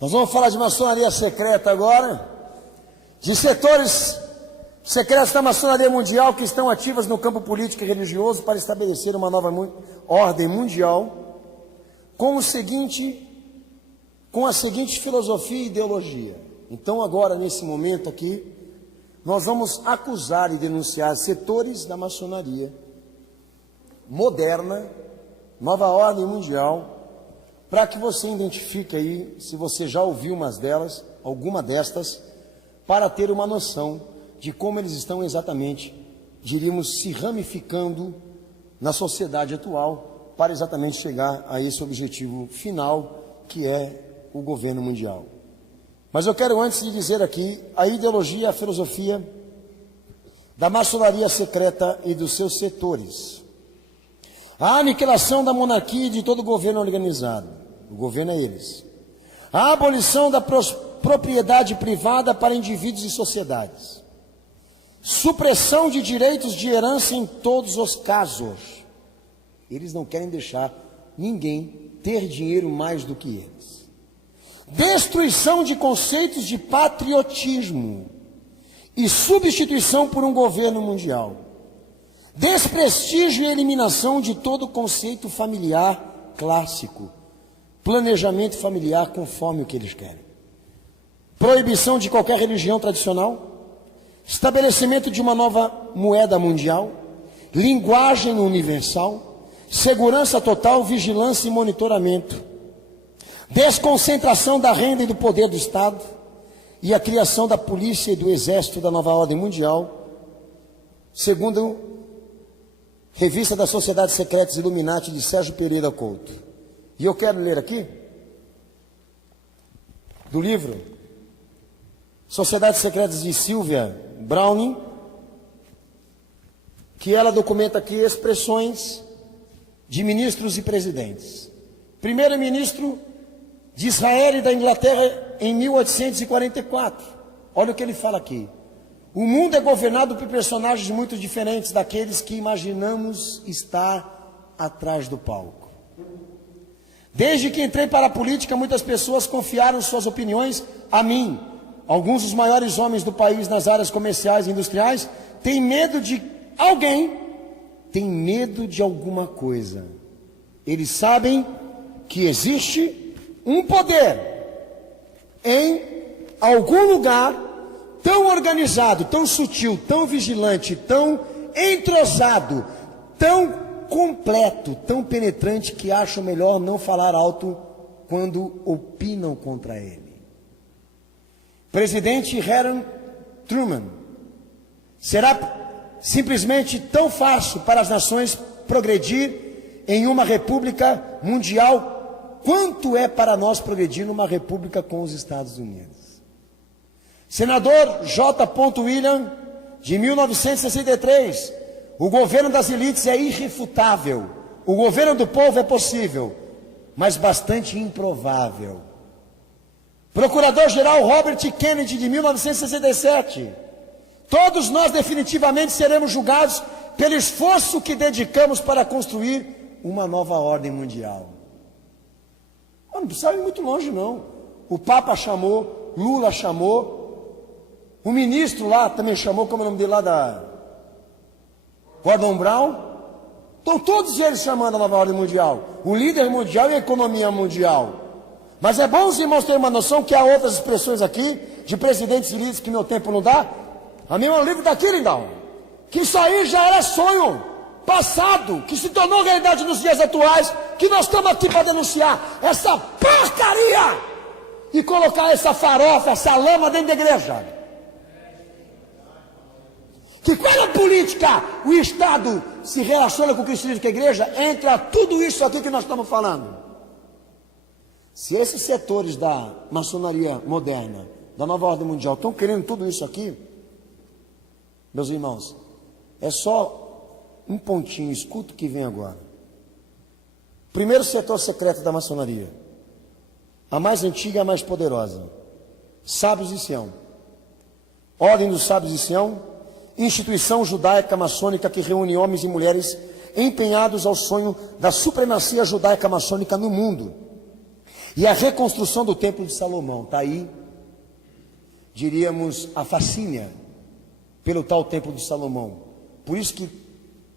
Nós vamos falar de maçonaria secreta agora, de setores secretos da maçonaria mundial que estão ativas no campo político e religioso para estabelecer uma nova ordem mundial com a seguinte filosofia e ideologia. Então agora, nesse momento aqui, nós vamos acusar e denunciar setores da maçonaria moderna, nova ordem mundial, para que você identifique aí, se você já ouviu alguma destas, para ter uma noção de como eles estão exatamente, diríamos, se ramificando na sociedade atual, para exatamente chegar a esse objetivo final, que é o governo mundial. Mas eu quero, antes de dizer aqui, a ideologia, a filosofia da maçonaria secreta e dos seus setores. A aniquilação da monarquia e de todo o governo organizado. O governo é eles. A abolição da propriedade privada para indivíduos e sociedades. Supressão de direitos de herança em todos os casos. Eles não querem deixar ninguém ter dinheiro mais do que eles. Destruição de conceitos de patriotismo e substituição por um governo mundial. Desprestígio e eliminação de todo conceito familiar clássico. Planejamento familiar conforme o que eles querem. Proibição de qualquer religião tradicional. Estabelecimento de uma nova moeda mundial. Linguagem universal. Segurança total, vigilância e monitoramento. Desconcentração da renda e do poder do Estado. E a criação da polícia e do exército da nova ordem mundial. Segundo Revista das Sociedades Secretas Illuminati, de Sérgio Pereira Couto. E eu quero ler aqui, do livro Sociedades Secretas de Sylvia Browning, que ela documenta aqui expressões de ministros e presidentes. Primeiro-ministro de Israel e da Inglaterra em 1844. Olha o que ele fala aqui. O mundo é governado por personagens muito diferentes daqueles que imaginamos estar atrás do palco. Desde que entrei para a política, muitas pessoas confiaram suas opiniões a mim. Alguns dos maiores homens do país nas áreas comerciais e industriais têm medo de alguém, têm medo de alguma coisa. Eles sabem que existe um poder em algum lugar tão organizado, tão sutil, tão vigilante, tão entrosado, tão completo, tão penetrante, que acham melhor não falar alto quando opinam contra ele. Presidente Harry Truman: será simplesmente tão fácil para as nações progredir em uma república mundial quanto é para nós progredir numa república com os Estados Unidos. Senador J. William, de 1963: o governo das elites é irrefutável. O governo do povo é possível, mas bastante improvável. Procurador-geral Robert Kennedy, de 1967: todos nós definitivamente seremos julgados pelo esforço que dedicamos para construir uma nova ordem mundial. Não precisa ir muito longe, não. O Papa chamou, Lula chamou, o ministro lá também chamou, como é o nome dele lá da Gordon Brown. Estão todos eles chamando a nova ordem mundial, o líder mundial e a economia mundial. Mas é bom os irmãos terem uma noção que há outras expressões aqui, de presidentes e líderes que meu tempo não dá. A mim é um livro daqui, Lindão, que isso aí já era sonho passado, que se tornou realidade nos dias atuais, que nós estamos aqui para denunciar essa porcaria e colocar essa farofa, essa lama dentro da igreja. Que quando a política, o Estado se relaciona com o cristianismo, com a igreja, entra tudo isso aqui que nós estamos falando. Se esses setores da maçonaria moderna, da nova ordem mundial, estão querendo tudo isso aqui, meus irmãos, é só um pontinho, escuta o que vem agora. Primeiro setor secreto da maçonaria, a mais antiga e a mais poderosa: Sábios de Sião. Ordem dos Sábios de Sião, instituição judaica maçônica que reúne homens e mulheres empenhados ao sonho da supremacia judaica maçônica no mundo. E a reconstrução do Templo de Salomão, está aí, diríamos, a fascínea pelo tal Templo de Salomão. Por isso que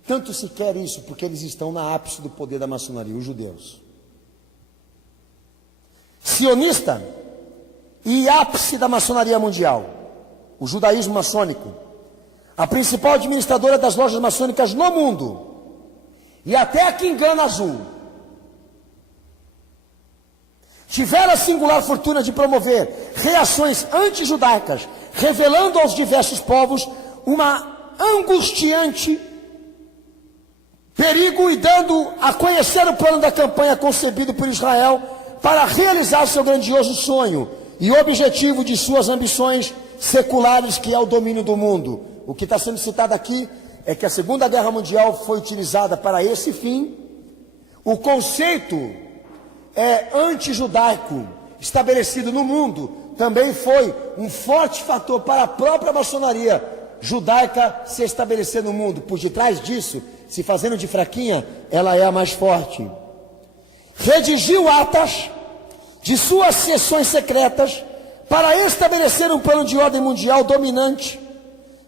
tanto se quer isso, porque eles estão na ápice do poder da maçonaria, os judeus. Sionista e ápice da maçonaria mundial, o judaísmo maçônico, a principal administradora das lojas maçônicas no mundo, e até a Quingana Azul, tiveram a singular fortuna de promover reações anti-judaicas, revelando aos diversos povos uma angustiante perigo e dando a conhecer o plano da campanha concebido por Israel para realizar seu grandioso sonho e objetivo de suas ambições seculares, que é o domínio do mundo. O que está sendo citado aqui é que a Segunda Guerra Mundial foi utilizada para esse fim. O conceito anti-judaico estabelecido no mundo também foi um forte fator para a própria maçonaria judaica se estabelecer no mundo. Por detrás disso, se fazendo de fraquinha, ela é a mais forte. Redigiu atas de suas sessões secretas para estabelecer um plano de ordem mundial dominante,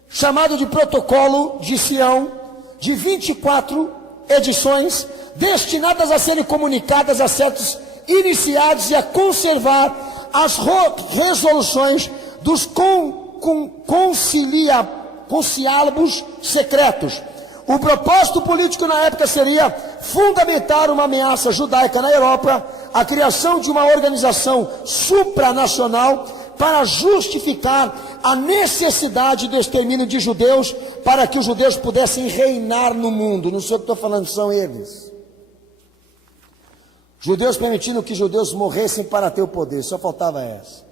chamado de Protocolo de Sião, de 24 edições, destinadas a serem comunicadas a certos iniciados e a conservar as resoluções dos conciliábulos secretos. O propósito político na época seria fundamentar uma ameaça judaica na Europa, a criação de uma organização supranacional para justificar a necessidade do extermínio de judeus, para que os judeus pudessem reinar no mundo. Não sou eu que estou falando, são eles. Judeus permitindo que judeus morressem para ter o poder, só faltava essa.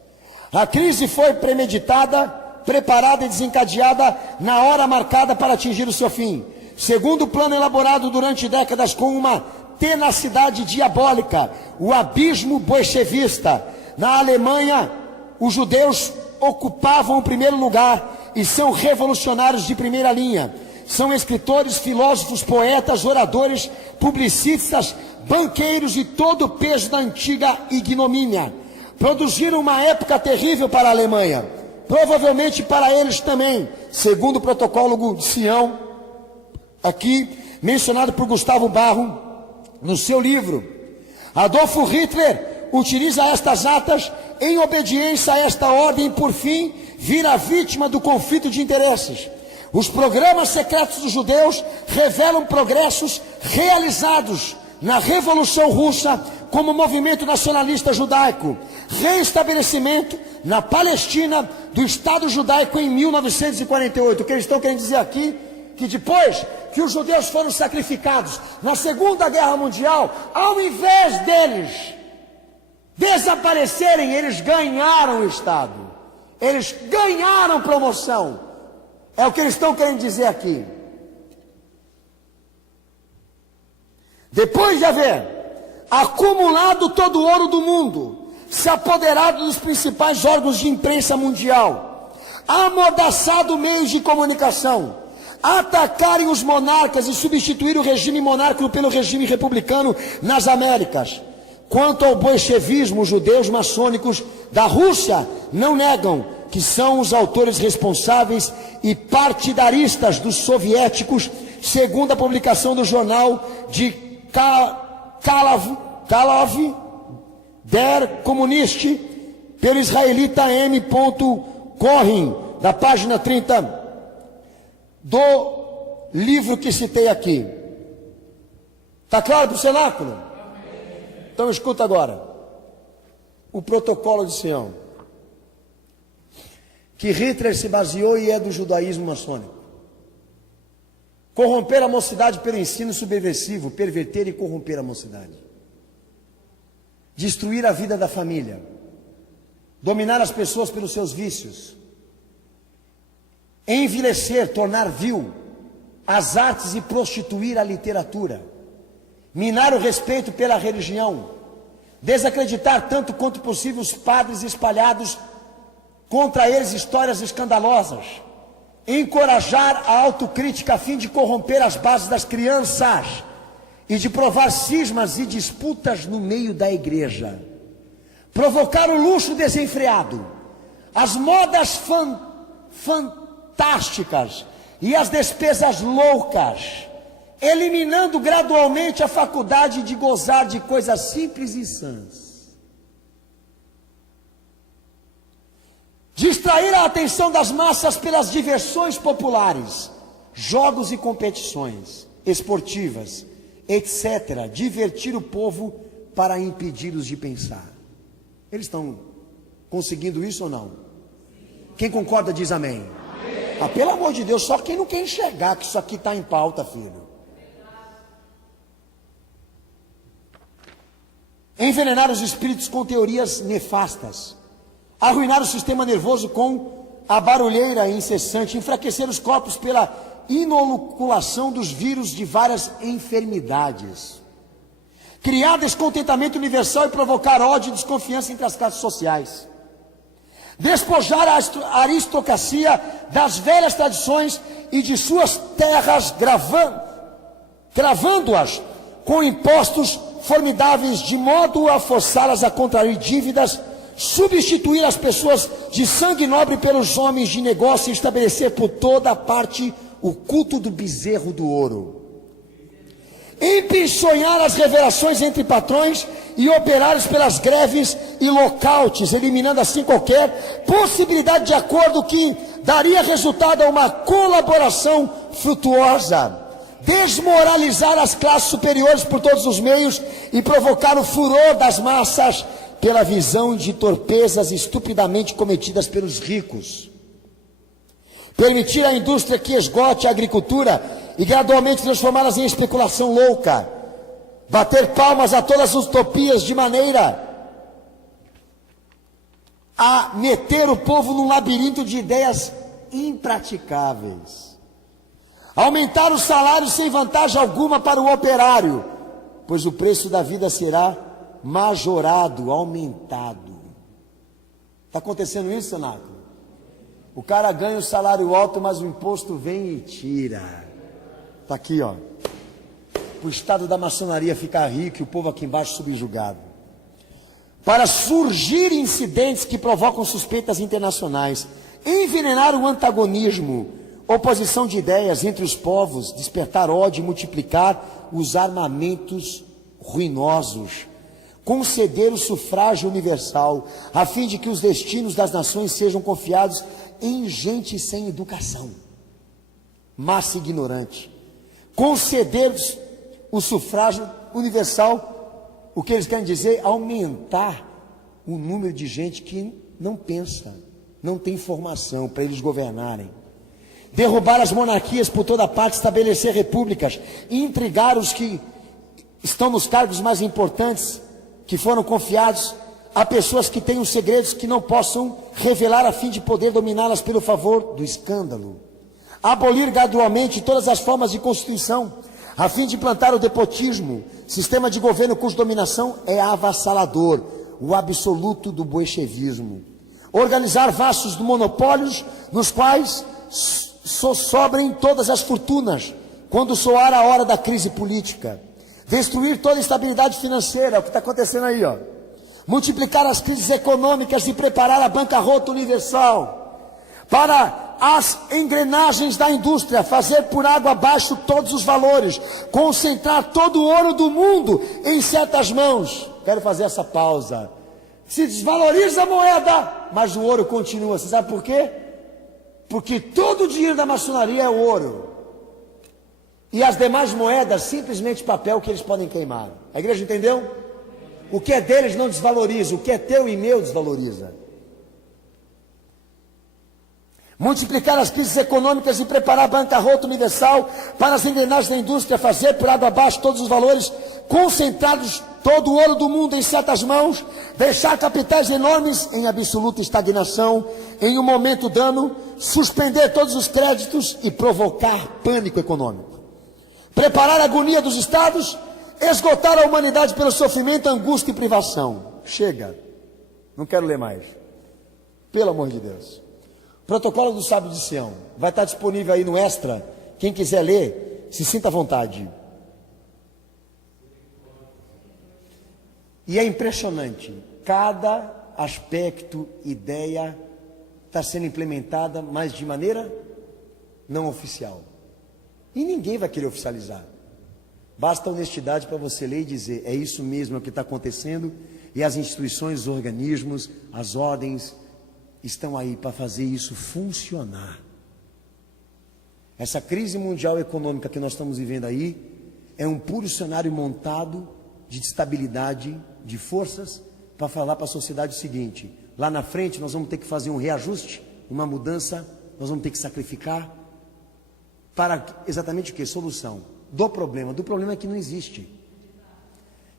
A crise foi premeditada, preparada e desencadeada na hora marcada para atingir o seu fim. Segundo o plano elaborado durante décadas com uma tenacidade diabólica, o abismo bolchevista. Na Alemanha, os judeus ocupavam o primeiro lugar e são revolucionários de primeira linha. São escritores, filósofos, poetas, oradores, publicistas, banqueiros e todo o peso da antiga ignomínia. Produziram uma época terrível para a Alemanha, provavelmente para eles também, segundo o Protocolo de Sião, aqui mencionado por Gustavo Barro no seu livro. Adolfo Hitler utiliza estas atas em obediência a esta ordem e, por fim, vira vítima do conflito de interesses. Os programas secretos dos judeus revelam progressos realizados na Revolução Russa como movimento nacionalista judaico, reestabelecimento na Palestina do Estado judaico em 1948. O que eles estão querendo dizer aqui, que depois que os judeus foram sacrificados na Segunda Guerra Mundial, ao invés deles desaparecerem, eles ganharam o Estado, eles ganharam promoção. É o que eles estão querendo dizer aqui. Depois de haver acumulado todo o ouro do mundo, se apoderado dos principais órgãos de imprensa mundial, amordaçado meios de comunicação, atacarem os monarcas e substituir o regime monárquico pelo regime republicano nas Américas. Quanto ao bolchevismo, os judeus maçônicos da Rússia não negam que são os autores responsáveis e partidaristas dos soviéticos, segundo a publicação do jornal de Kalov der Kommunist, pelo israelita M. Cohen, da página 30 do livro que citei aqui. Está claro para o cenáculo? Então escuta agora. O Protocolo de Sião, que Hitler se baseou e é do judaísmo maçônico. Corromper a mocidade pelo ensino subversivo, perverter e corromper a mocidade. Destruir a vida da família. Dominar as pessoas pelos seus vícios. Envilecer, tornar vil as artes e prostituir a literatura. Minar o respeito pela religião. Desacreditar tanto quanto possível os padres espalhados contra eles histórias escandalosas. Encorajar a autocrítica a fim de corromper as bases das crianças e de provar cismas e disputas no meio da igreja. provocar o luxo desenfreado, as modas fantásticas e as despesas loucas, eliminando gradualmente a faculdade de gozar de coisas simples e sãs. Distrair a atenção das massas pelas diversões populares, jogos e competições esportivas, etc. Divertir o povo para impedi-los de pensar. Eles estão conseguindo isso ou não? Quem concorda diz amém. Ah, pelo amor de Deus, só quem não quer enxergar que isso aqui está em pauta, filho. Envenenar os espíritos com teorias nefastas, arruinar o sistema nervoso com a barulheira incessante, enfraquecer os corpos pela inoculação dos vírus de várias enfermidades, criar descontentamento universal e provocar ódio e desconfiança entre as classes sociais, despojar a aristocracia das velhas tradições e de suas terras, gravando-as com impostos formidáveis, de modo a forçá-las a contrair dívidas, substituir as pessoas de sangue nobre pelos homens de negócio e estabelecer por toda a parte o culto do bezerro do ouro. Empichonhar as revelações entre patrões e operários pelas greves e lockouts, eliminando assim qualquer possibilidade de acordo que daria resultado a uma colaboração frutuosa. Desmoralizar as classes superiores por todos os meios e provocar o furor das massas pela visão de torpezas estupidamente cometidas pelos ricos. Permitir à indústria que esgote a agricultura e gradualmente transformá-las em especulação louca. Bater palmas a todas as utopias de maneira a meter o povo num labirinto de ideias impraticáveis. Aumentar os salários sem vantagem alguma para o operário, pois o preço da vida será majorado, aumentado. Está acontecendo isso, Sonaco? O cara ganha o salário alto, mas o imposto vem e tira. Está aqui, ó. O estado da maçonaria ficar rico e o povo aqui embaixo subjugado. Para surgir incidentes que provocam suspeitas internacionais, envenenar o antagonismo, oposição de ideias entre os povos, despertar ódio e multiplicar os armamentos ruinosos, conceder o sufrágio universal, a fim de que os destinos das nações sejam confiados em gente sem educação, massa ignorante. Conceder o sufrágio universal, o que eles querem dizer? Aumentar o número de gente que não pensa, não tem informação para eles governarem. Derrubar as monarquias por toda parte, estabelecer repúblicas, intrigar os que estão nos cargos mais importantes, que foram confiados a pessoas que têm os segredos que não possam revelar, a fim de poder dominá-las pelo favor do escândalo. Abolir gradualmente todas as formas de constituição, a fim de implantar o despotismo, sistema de governo cuja dominação é avassalador, o absoluto do bolchevismo. Organizar vastos monopólios nos quais sobrem todas as fortunas, quando soar a hora da crise política. Destruir toda a estabilidade financeira, é o que está acontecendo aí, ó. Multiplicar as crises econômicas e preparar a bancarrota universal. Para as engrenagens da indústria, fazer por água abaixo todos os valores, concentrar todo o ouro do mundo em certas mãos. Quero fazer essa pausa. Se desvaloriza a moeda, mas o ouro continua. Você sabe por quê? Porque todo o dinheiro da maçonaria é ouro. E as demais moedas, simplesmente papel que eles podem queimar. A igreja entendeu? O que é deles não desvaloriza, o que é teu e meu desvaloriza. Multiplicar as crises econômicas e preparar a bancarrota universal para as engrenagens da indústria, fazer por água abaixo todos os valores, concentrados todo o ouro do mundo em certas mãos, deixar capitais enormes em absoluta estagnação, em um momento dano, suspender todos os créditos e provocar pânico econômico. Preparar a agonia dos estados, esgotar a humanidade pelo sofrimento, angústia e privação. Chega, não quero ler mais. Pelo amor de Deus. Protocolo do Sábio de Sião, vai estar disponível aí no Extra, quem quiser ler, se sinta à vontade. E é impressionante, cada aspecto, ideia está sendo implementada, mas de maneira não oficial. E ninguém vai querer oficializar. Basta honestidade para você ler e dizer, é isso mesmo é o que está acontecendo, e as instituições, os organismos, as ordens estão aí para fazer isso funcionar. Essa crise mundial econômica que nós estamos vivendo aí é um puro cenário montado de estabilidade, de forças, para falar para a sociedade o seguinte: lá na frente nós vamos ter que fazer um reajuste, uma mudança, nós vamos ter que sacrificar para exatamente o que? Solução do problema. Do problema é que não existe,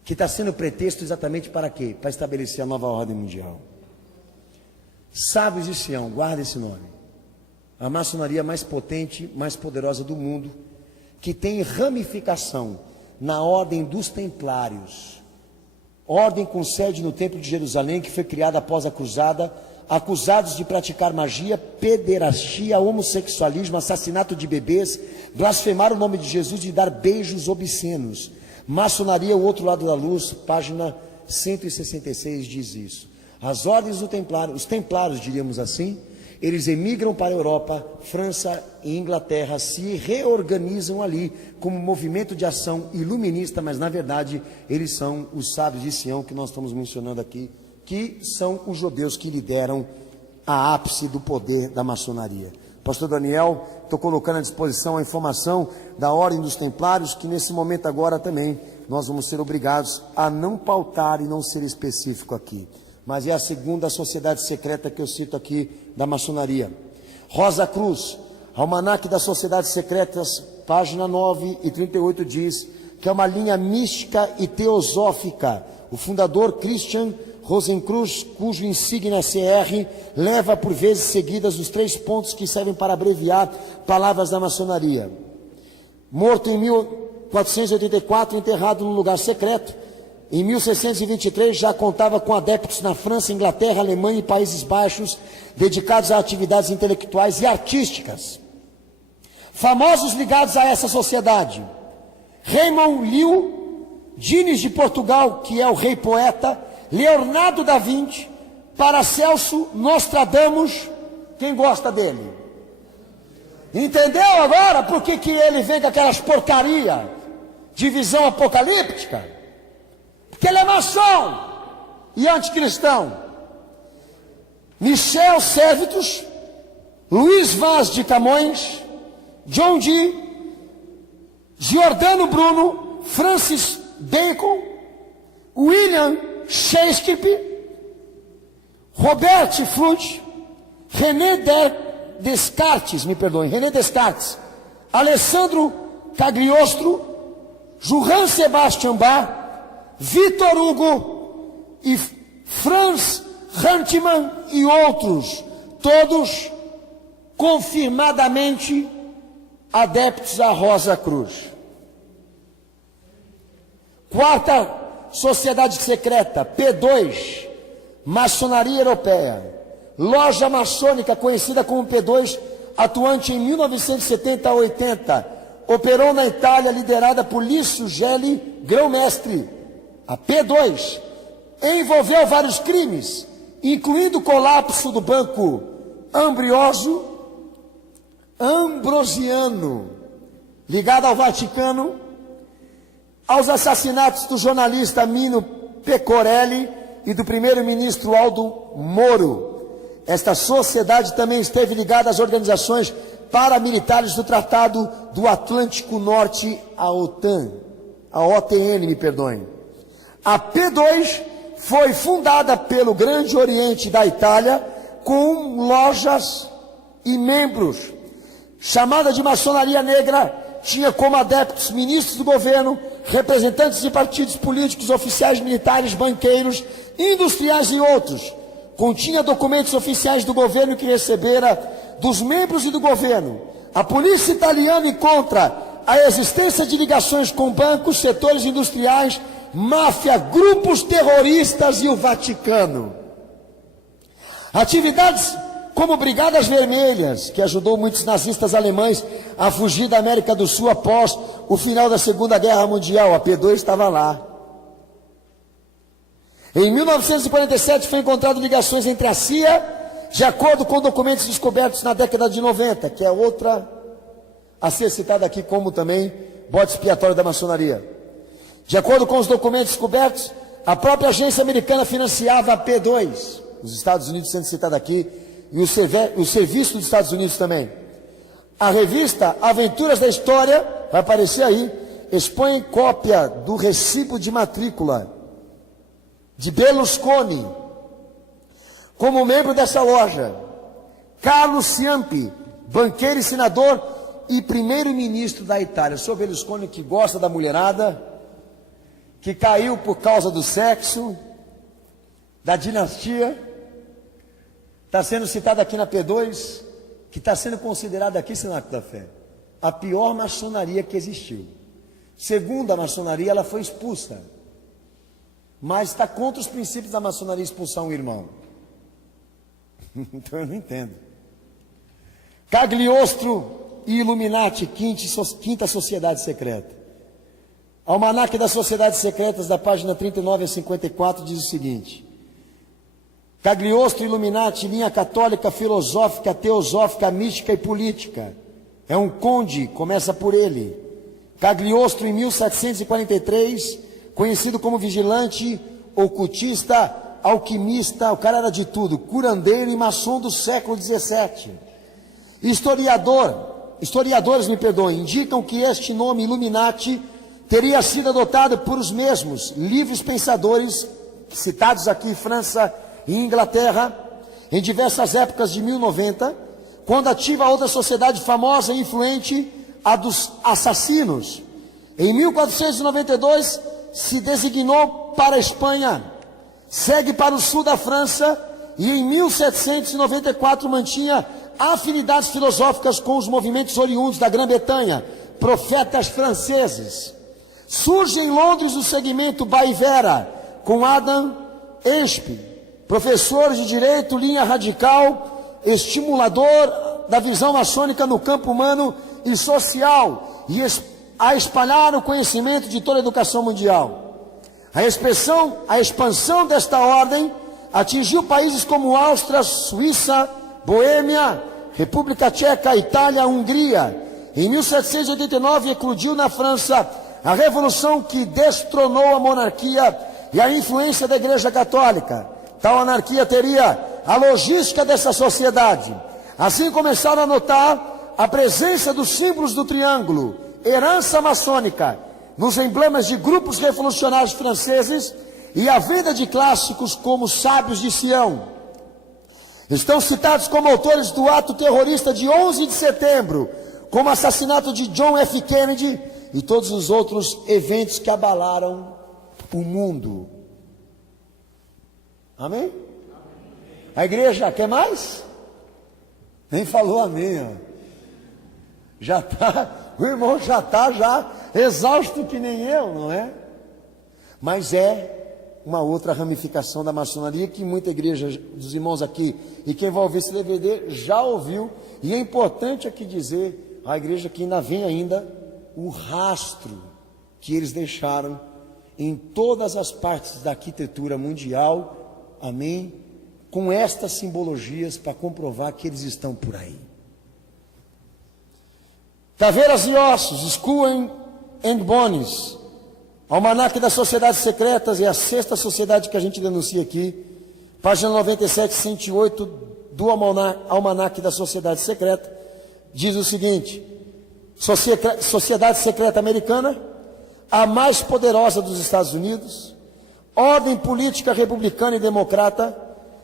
que está sendo pretexto exatamente para quê? Para estabelecer a nova ordem mundial. Sábios de Sião, guarda esse nome. A maçonaria mais potente, mais poderosa do mundo, que tem ramificação na ordem dos templários, ordem com sede no Templo de Jerusalém, que foi criada após a cruzada, acusados de praticar magia, pederastia, homossexualismo, assassinato de bebês, blasfemar o nome de Jesus e dar beijos obscenos. Maçonaria, o outro lado da luz, página 166 diz isso. As ordens do templário, os templários, diríamos assim, eles emigram para a Europa, França e Inglaterra, se reorganizam ali como um movimento de ação iluminista, mas na verdade eles são os sábios de Sião que nós estamos mencionando aqui, que são os judeus que lideram a ápice do poder da maçonaria. Pastor Daniel, estou colocando à disposição a informação da ordem dos templários, que nesse momento agora também nós vamos ser obrigados a não pautar e não ser específico aqui. Mas é a segunda sociedade secreta que eu cito aqui da maçonaria. Rosa Cruz, Almanaque das Sociedades Secretas, página 9 e 38 diz que é uma linha mística e teosófica. O fundador Christian Rosenkreuz, cujo insígnia CR leva por vezes seguidas os 3 pontos que servem para abreviar palavras da maçonaria. Morto em 1484, enterrado num lugar secreto. Em 1623 já contava com adeptos na França, Inglaterra, Alemanha e Países Baixos, dedicados a atividades intelectuais e artísticas. Famosos ligados a essa sociedade: Raymond Liu, Dines de Portugal, que é o rei poeta, Leonardo da Vinci, Paracelso, Nostradamus. Quem gosta dele? Entendeu agora por que ele vem com aquelas porcaria de visão apocalíptica? Porque ele é maçom e anticristão. Michel Servetus, Luiz Vaz de Camões, John Dee, Giordano Bruno, Francis Bacon, William Shakespeare, Robert Fludd, René Descartes, René Descartes, Alessandro Cagliostro, Johann Sebastian Bach, Victor Hugo e Franz Hartmann e outros, todos confirmadamente adeptos à Rosa Cruz. Quarta sociedade secreta, P2, Maçonaria Europeia, loja maçônica conhecida como P2, atuante em 1970 a 80, operou na Itália, liderada por Lício Gelli, grão-mestre. A P2 envolveu vários crimes, incluindo o colapso do Banco Ambrosiano, ligado ao Vaticano, aos assassinatos do jornalista Mino Pecorelli e do primeiro-ministro Aldo Moro. Esta sociedade também esteve ligada às organizações paramilitares do Tratado do Atlântico Norte, a OTAN, a OTN, me perdoem. A P2 foi fundada pelo Grande Oriente da Itália, com lojas e membros. Chamada de maçonaria negra, tinha como adeptos ministros do governo, representantes de partidos políticos, oficiais militares, banqueiros, industriais e outros. Continha documentos oficiais do governo que recebera dos membros e do governo. A polícia italiana encontra a existência de ligações com bancos, setores industriais, máfia, grupos terroristas e o Vaticano. Atividades como Brigadas Vermelhas, que ajudou muitos nazistas alemães a fugir da América do Sul após o final da Segunda Guerra Mundial. A P2 estava lá. Em 1947 foi encontrado ligações entre a CIA, de acordo com documentos descobertos na década de 90, que é outra a ser citada aqui como também bode expiatório da maçonaria. De acordo com os documentos descobertos, a própria agência americana financiava a P2, os Estados Unidos sendo citado aqui, e o serviço dos Estados Unidos também. A revista Aventuras da História, vai aparecer aí, expõe cópia do recibo de matrícula de Berlusconi como membro dessa loja. Carlo Ciampi, banqueiro e senador e primeiro-ministro da Itália. O senhor Berlusconi, que gosta da mulherada, que caiu por causa do sexo, da dinastia, está sendo citado aqui na P2, que está sendo considerada aqui, Senato da Fé, a pior maçonaria que existiu. Segundo a maçonaria, ela foi expulsa, mas está contra os princípios da maçonaria expulsar um irmão. Então eu não entendo. Cagliostro e Illuminati, quinta sociedade secreta. Almanaque das Sociedades Secretas, da página 39 a 54, diz o seguinte: Cagliostro e Illuminati, linha católica, filosófica, teosófica, mística e política. É um conde, começa por ele. Cagliostro, em 1743, conhecido como vigilante, ocultista, alquimista, o cara era de tudo, curandeiro e maçom do século XVII. Historiadores, indicam que este nome Illuminati teria sido adotado por os mesmos livres pensadores citados aqui, França e Inglaterra, em diversas épocas de 1090, quando ativa outra sociedade famosa e influente, a dos assassinos. Em 1492, se designou para a Espanha, segue para o sul da França e em 1794 mantinha afinidades filosóficas com os movimentos oriundos da Grã-Bretanha, profetas franceses. Surge em Londres o segmento Baivera, com Adam Espe, professor de direito, linha radical, estimulador da visão maçônica no campo humano e social, e a espalhar o conhecimento de toda a educação mundial. A expansão desta ordem atingiu países como Áustria, Suíça, Boêmia, República Tcheca, Itália, Hungria. Em 1789 eclodiu na França a revolução que destronou a monarquia e a influência da Igreja Católica. Tal anarquia teria a logística dessa sociedade. Assim começaram a notar a presença dos símbolos do triângulo, herança maçônica, nos emblemas de grupos revolucionários franceses e a venda de clássicos como Sábios de Sião. Estão citados como autores do ato terrorista de 11 de setembro, como o assassinato de John F. Kennedy e todos os outros eventos que abalaram o mundo. Amém? A igreja quer mais? Nem falou amém, ó. Já está, o irmão já está exausto que nem eu, não é? Mas é uma outra ramificação da maçonaria que muita igreja dos irmãos aqui e quem vai ouvir esse DVD já ouviu, e é importante aqui dizer a igreja que ainda vem o rastro que eles deixaram em todas as partes da arquitetura mundial, amém? Com estas simbologias para comprovar que eles estão por aí. Caveiras e Ossos, Skull and Bones, Almanaque das Sociedades Secretas, é a sexta sociedade que a gente denuncia aqui, página 97, 108 do Almanaque da Sociedade Secreta, diz o seguinte: Sociedade Secreta Americana, a mais poderosa dos Estados Unidos, ordem política republicana e democrata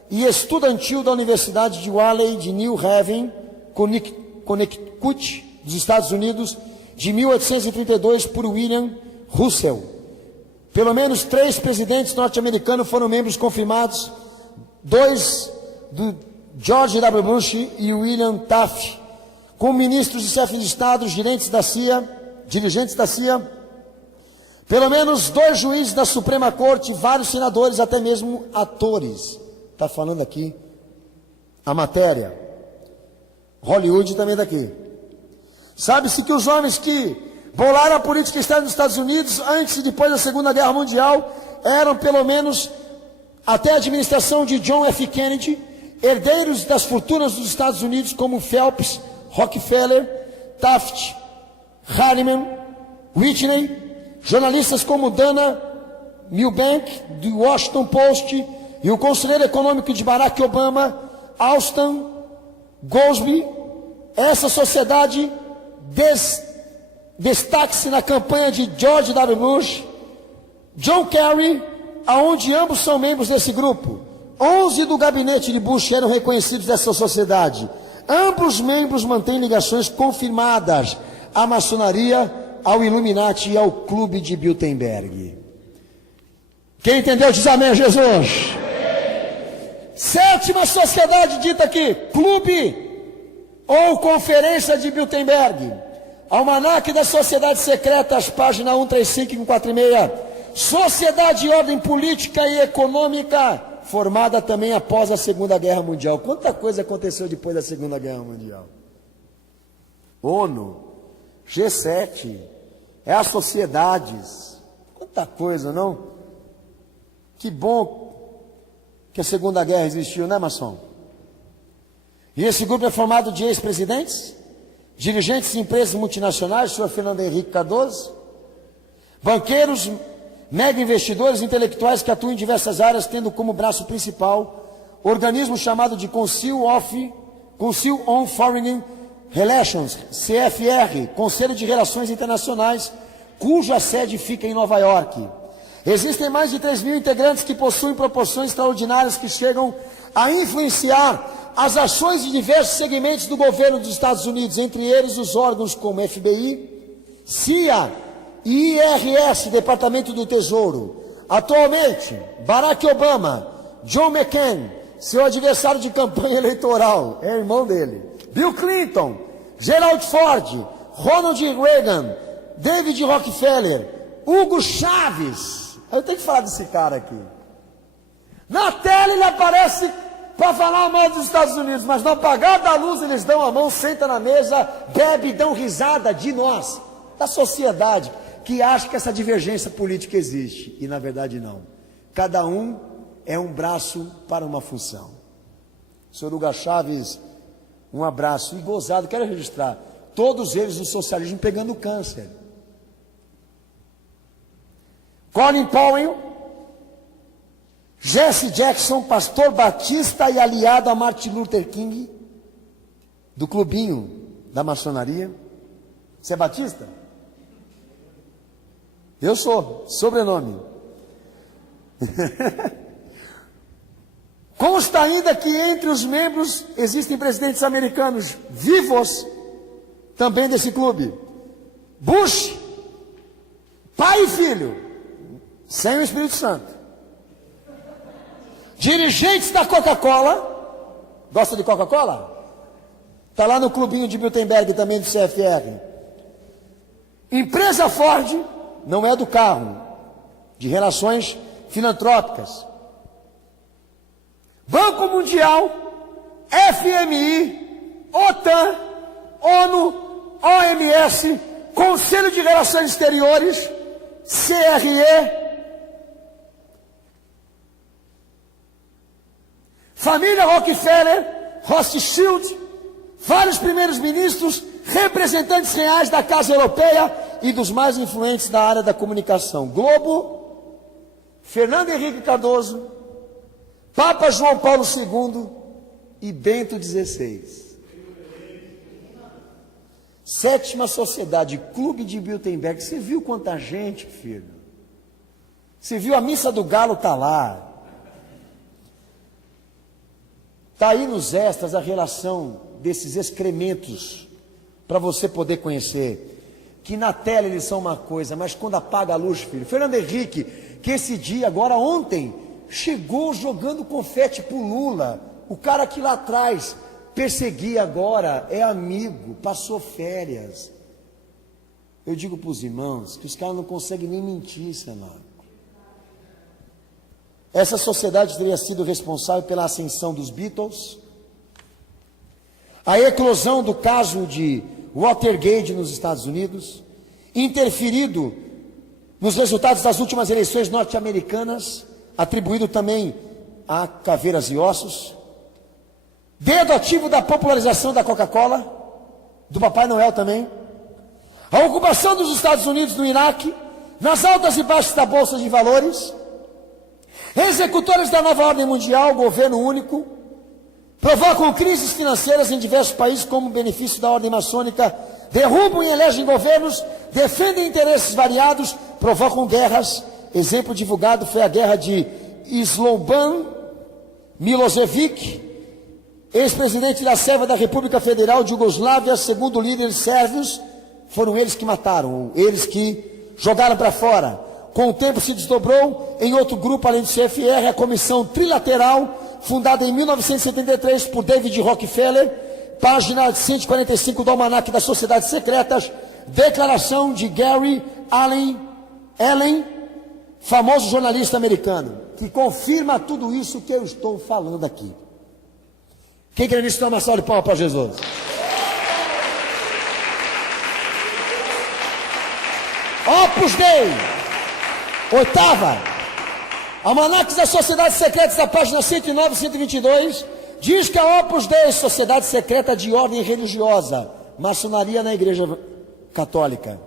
e estudantil da Universidade de Wiley de New Haven, Connecticut, dos Estados Unidos, de 1832 por William Russell. Pelo menos 3 presidentes norte-americanos foram membros confirmados, 2 do George W. Bush e William Taft, com ministros e chefes de Estado, dirigentes da CIA, pelo menos 2 juízes da Suprema Corte, vários senadores, até mesmo atores. Está falando aqui a matéria. Hollywood também daqui. Sabe-se que os homens que bolaram a política externa dos Estados Unidos antes e depois da Segunda Guerra Mundial eram pelo menos até a administração de John F. Kennedy, herdeiros das fortunas dos Estados Unidos como Phelps, Rockefeller, Taft, Harriman, Whitney, jornalistas como Dana Milbank, do Washington Post, e o conselheiro econômico de Barack Obama, Alston Goldsby. Essa sociedade destaque-se na campanha de George W. Bush, John Kerry, aonde ambos são membros desse grupo. 11 do gabinete de Bush eram reconhecidos dessa sociedade. Ambos membros mantêm ligações confirmadas à maçonaria, ao Illuminati e ao Clube de Bilderberg. Quem entendeu diz amém a Jesus. Sétima sociedade dita aqui, Clube ou Conferência de Bilderberg. Almanaque das Sociedades Secretas, página 135 e 146. Sociedade de ordem política e econômica, formada também após a Segunda Guerra Mundial. Quanta coisa aconteceu depois da Segunda Guerra Mundial? ONU, G7, as sociedades. Quanta coisa, não? Que bom que a Segunda Guerra existiu, né, maçom? E esse grupo é formado de ex-presidentes, dirigentes de empresas multinacionais, o senhor Fernando Henrique Cardoso, banqueiros, mega investidores intelectuais que atuam em diversas áreas, tendo como braço principal organismo chamado de Council on Foreign Relations, CFR, Conselho de Relações Internacionais, cuja sede fica em Nova York. Existem mais de 3 mil integrantes que possuem proporções extraordinárias que chegam a influenciar as ações de diversos segmentos do governo dos Estados Unidos, entre eles os órgãos como FBI, CIA e IRS, Departamento do Tesouro. Atualmente, Barack Obama, John McCain, seu adversário de campanha eleitoral, é irmão dele, Bill Clinton, Gerald Ford, Ronald Reagan, David Rockefeller, Hugo Chávez. Eu tenho que falar desse cara aqui. Na tela ele aparece para falar mal dos Estados Unidos, mas no apagar da luz eles dão a mão, sentam na mesa, bebem e dão risada de nós, da sociedade, que acha que essa divergência política existe, e na verdade não. Cada um é um braço para uma função. Senhor Hugo Chávez, um abraço, e gozado, quero registrar, todos eles no socialismo pegando câncer. Colin Powell, Jesse Jackson, pastor batista e aliado a Martin Luther King, do clubinho da maçonaria. Você é batista? Eu sou, sobrenome. Consta ainda que entre os membros existem presidentes americanos vivos, também desse clube. Bush, pai e filho, sem o Espírito Santo. Dirigentes da Coca-Cola, gosta de Coca-Cola? Está lá no clubinho de Bilderberg, também do CFR. Empresa Ford, não é do carro, de relações filantrópicas. Banco Mundial, FMI, OTAN, ONU, OMS, Conselho de Relações Exteriores, CRE, família Rockefeller, Rothschild, vários primeiros ministros, representantes reais da Casa Europeia e dos mais influentes da área da comunicação. Globo, Fernando Henrique Cardoso, Papa João Paulo II e Bento XVI. Sétima Sociedade, Clube de Bilderberg. Você viu quanta gente, filho? Você viu a missa do galo, está lá. Está aí nos extras a relação desses excrementos, para você poder conhecer, que na tela eles são uma coisa, mas quando apaga a luz, filho. Fernando Henrique, que esse dia, agora ontem, chegou jogando confete pro Lula, o cara que lá atrás perseguia agora, é amigo, passou férias. Eu digo para os irmãos, que os caras não conseguem nem mentir, Senado. Essa sociedade teria sido responsável pela ascensão dos Beatles, a eclosão do caso de Watergate nos Estados Unidos, interferido nos resultados das últimas eleições norte-americanas, atribuído também a caveiras e ossos, dedo ativo da popularização da Coca-Cola, do Papai Noel também, a ocupação dos Estados Unidos no Iraque, nas altas e baixas da Bolsa de Valores, executores da nova ordem mundial, governo único, provocam crises financeiras em diversos países como benefício da ordem maçônica, derrubam e elegem governos, defendem interesses variados, provocam guerras. Exemplo divulgado foi a guerra de Slobodan Milosevic, ex-presidente da Sérvia da República Federal de Iugoslávia, segundo líderes sérvios, foram eles que mataram, eles que jogaram para fora. Com o tempo se desdobrou em outro grupo, além do CFR, a Comissão Trilateral, fundada em 1973 por David Rockefeller, página 145 do Almanaque das Sociedades Secretas, declaração de Gary Allen, famoso jornalista americano, que confirma tudo isso que eu estou falando aqui. Quem quer nisso, dá uma salva de palmas para Jesus. Opus Dei, oitava, Almanaques das Sociedades Secretas, da página 109 e 122, diz que a Opus Dei, sociedade secreta de ordem religiosa, maçonaria na Igreja Católica.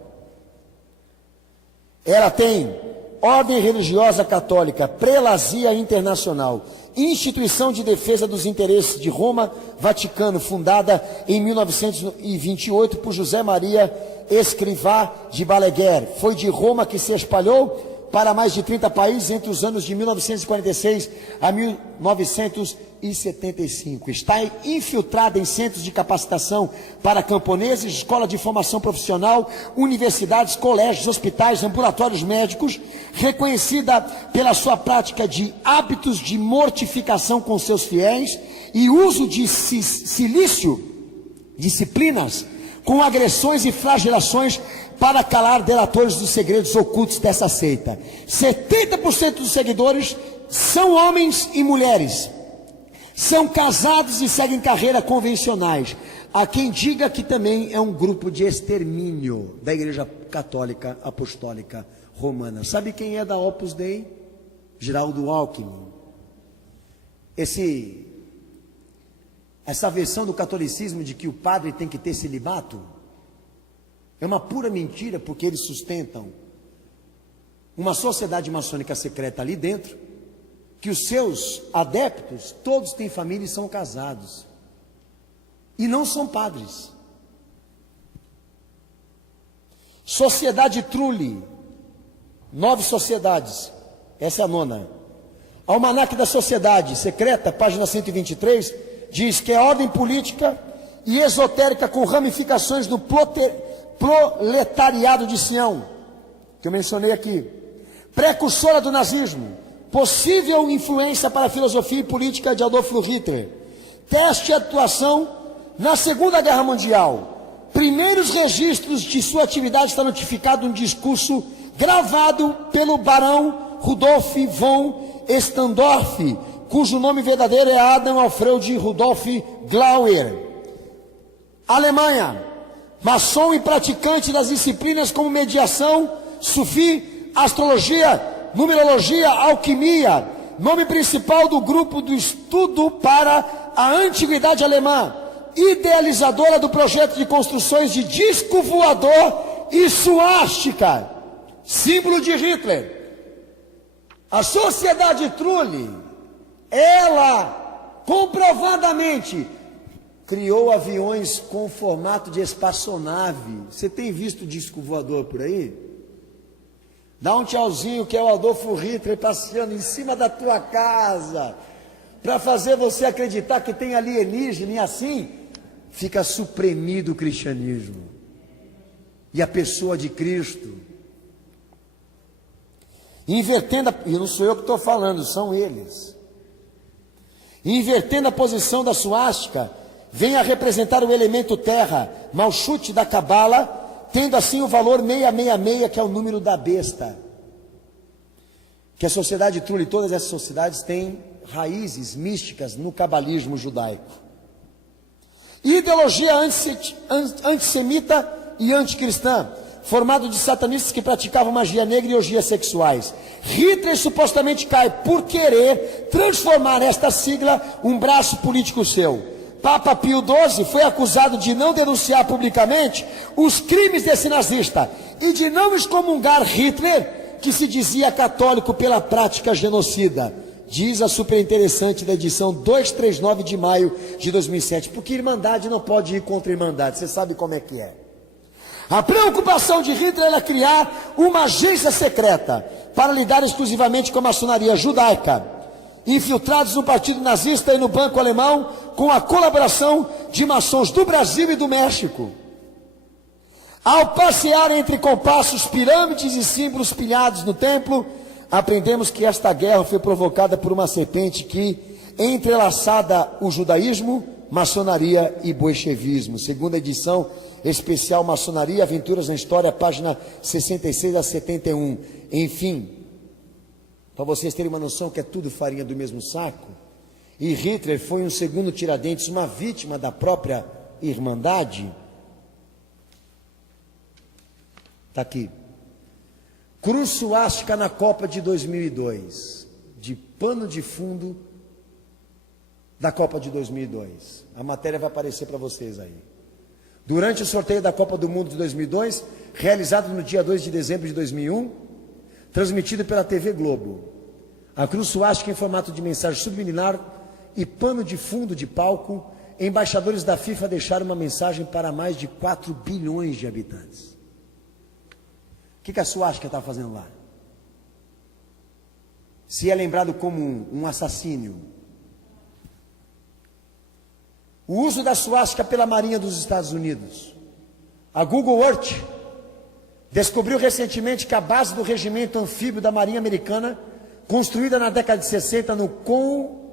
Ela tem ordem religiosa católica, prelazia internacional, instituição de defesa dos interesses de Roma, Vaticano, fundada em 1928 por José Maria Escrivá de Balaguer. Foi de Roma que se espalhou para mais de 30 países entre os anos de 1946 a 1975. Está infiltrada em centros de capacitação para camponeses, escola de formação profissional, universidades, colégios, hospitais, ambulatórios médicos, reconhecida pela sua prática de hábitos de mortificação com seus fiéis e uso de silício, disciplinas, com agressões e flagelações para calar delatores dos segredos ocultos dessa seita. 70% dos seguidores são homens e mulheres. São casados e seguem carreira convencionais. Há quem diga que também é um grupo de extermínio da Igreja Católica Apostólica Romana. Sabe quem é da Opus Dei? Geraldo Alckmin. Essa versão do catolicismo de que o padre tem que ter celibato é uma pura mentira, porque eles sustentam uma sociedade maçônica secreta ali dentro, que os seus adeptos, todos têm família e são casados, e não são padres. Sociedade Trulli, 9 sociedades, essa é a 9ª. Almanaque da Sociedade Secreta, página 123, diz que é ordem política e esotérica com ramificações do proletariado de Sião, que eu mencionei aqui, precursora do nazismo, possível influência para a filosofia e política de Adolf Hitler, teste e atuação na Segunda Guerra Mundial. Primeiros registros de sua atividade está notificado um discurso gravado pelo barão Rudolf von Stendorf, cujo nome verdadeiro é Adam Alfred Rudolf Glauer. Alemanha, maçom e praticante das disciplinas como mediação, sufi, astrologia, numerologia, alquimia, nome principal do grupo do estudo para a antiguidade alemã, idealizadora do projeto de construções de disco voador e suástica, símbolo de Hitler. A Sociedade Trulli, ela comprovadamente criou aviões com formato de espaçonave. Você tem visto disco voador por aí? Dá um tchauzinho que é o Adolfo Hitler passeando em cima da tua casa, para fazer você acreditar que tem alienígena, e assim fica suprimido o cristianismo e a pessoa de Cristo. Invertendo, e não sou eu que estou falando, são eles. Invertendo a posição da suástica, vem a representar o elemento terra, Malchut da Cabala, tendo assim o valor 666, que é o número da besta. Que a Sociedade Trulli, todas essas sociedades têm raízes místicas no cabalismo judaico. Ideologia antissemita e anticristã, formado de satanistas que praticavam magia negra e orgias sexuais. Hitler supostamente cai por querer transformar esta sigla um braço político seu. Papa Pio XII foi acusado de não denunciar publicamente os crimes desse nazista e de não excomungar Hitler, que se dizia católico pela prática genocida. Diz a super interessante da edição 239 de maio de 2007, porque Irmandade não pode ir contra Irmandade, você sabe como é que é. A preocupação de Hitler era criar uma agência secreta para lidar exclusivamente com a maçonaria judaica, infiltrados no partido nazista e no banco alemão, com a colaboração de maçons do Brasil e do México. Ao passear entre compassos, pirâmides e símbolos pilhados no templo, aprendemos que esta guerra foi provocada por uma serpente que, entrelaçada o judaísmo, maçonaria e bolchevismo. Segunda edição especial Maçonaria, Aventuras na História, página 66 a 71. Enfim, para vocês terem uma noção que é tudo farinha do mesmo saco, e Hitler foi um segundo Tiradentes, uma vítima da própria Irmandade. Está aqui. Cruz suástica na Copa de 2002, de pano de fundo da Copa de 2002. A matéria vai aparecer para vocês aí. Durante o sorteio da Copa do Mundo de 2002, realizado no dia 2 de dezembro de 2001, transmitido pela TV Globo. A cruz suástica em formato de mensagem subliminar e pano de fundo de palco, embaixadores da FIFA deixaram uma mensagem para mais de 4 bilhões de habitantes. O que a suástica está fazendo lá? Se é lembrado como um assassínio. O uso da suástica pela Marinha dos Estados Unidos. A Google Earth descobriu recentemente que a base do regimento anfíbio da Marinha Americana, construída na década de 60 no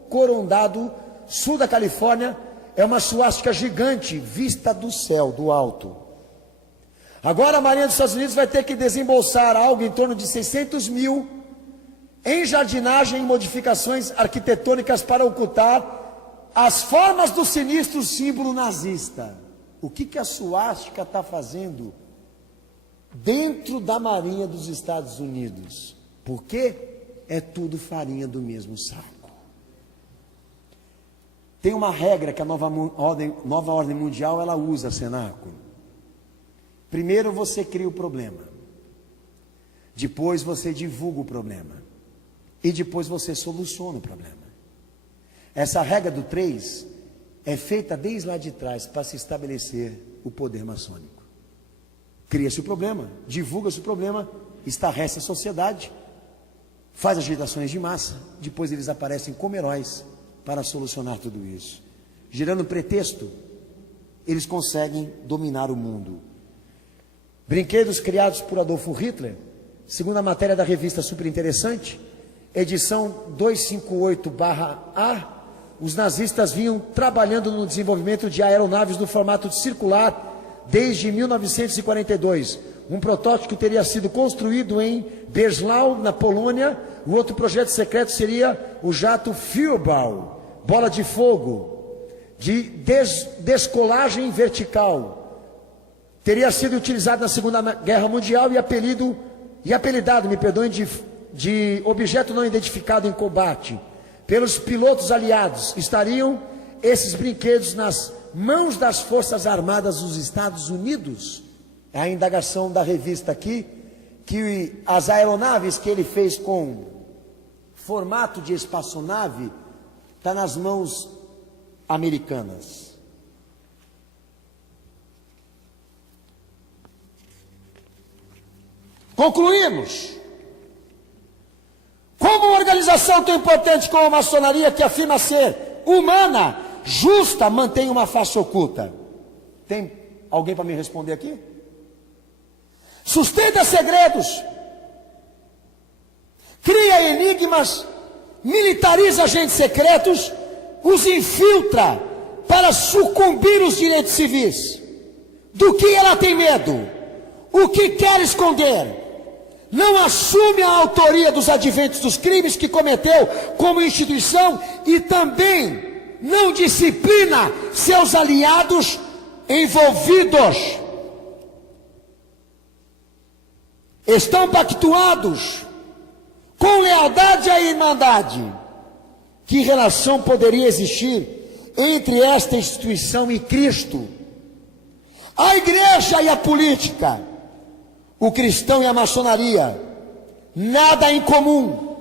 Coronado, sul da Califórnia, é uma suástica gigante vista do céu, do alto. Agora a Marinha dos Estados Unidos vai ter que desembolsar algo em torno de 600 mil em jardinagem e modificações arquitetônicas para ocultar as formas do sinistro símbolo nazista. O que a suástica está fazendo dentro da Marinha dos Estados Unidos? Porque é tudo farinha do mesmo saco. Tem uma regra que a nova ordem mundial ela usa, cenáculo. Primeiro você cria o problema, depois você divulga o problema e depois você soluciona o problema. Essa regra do 3 é feita desde lá de trás para se estabelecer o poder maçônico. Cria-se o problema, divulga-se o problema, estarrece a sociedade, faz agitações de massa, depois eles aparecem como heróis para solucionar tudo isso. Gerando pretexto, eles conseguem dominar o mundo. Brinquedos criados por Adolfo Hitler, segundo a matéria da revista Super Interessante, edição 258/A, os nazistas vinham trabalhando no desenvolvimento de aeronaves no formato circular desde 1942. Um protótipo que teria sido construído em Breslau, na Polônia. O outro projeto secreto seria o jato Feuerball, bola de fogo, de descolagem vertical. Teria sido utilizado na Segunda Guerra Mundial e apelidado, de objeto não identificado em combate. Pelos pilotos aliados, estariam esses brinquedos nas mãos das Forças Armadas dos Estados Unidos? É a indagação da revista aqui, que as aeronaves que ele fez com formato de espaçonave, está nas mãos americanas. Concluímos. Como uma organização tão importante como a maçonaria, que afirma ser humana, justa, mantém uma face oculta? Tem alguém para me responder aqui? Sustenta segredos, cria enigmas, militariza agentes secretos, os infiltra para sucumbir os direitos civis. Do que ela tem medo? O que quer esconder? Não assume a autoria dos adventos dos crimes que cometeu como instituição e também não disciplina seus aliados envolvidos. estão pactuados com lealdade à irmandade. Que relação poderia existir entre esta instituição e Cristo? A igreja e a política, o cristão e a maçonaria, nada em comum.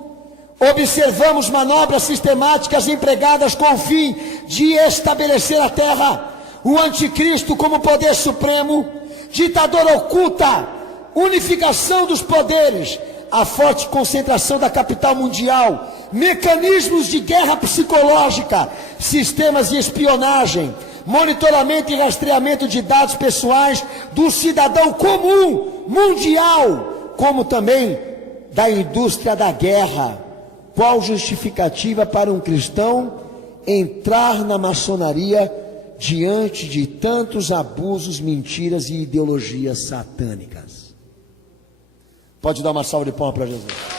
Observamos manobras sistemáticas empregadas com o fim de estabelecer a terra, o anticristo como poder supremo, ditador oculta, unificação dos poderes, a forte concentração da capital mundial, mecanismos de guerra psicológica, sistemas de espionagem, monitoramento e rastreamento de dados pessoais do cidadão comum mundial, como também da indústria da guerra. Qual justificativa para um cristão entrar na maçonaria diante de tantos abusos, mentiras e ideologias satânicas? Pode dar uma salva de palmas para Jesus.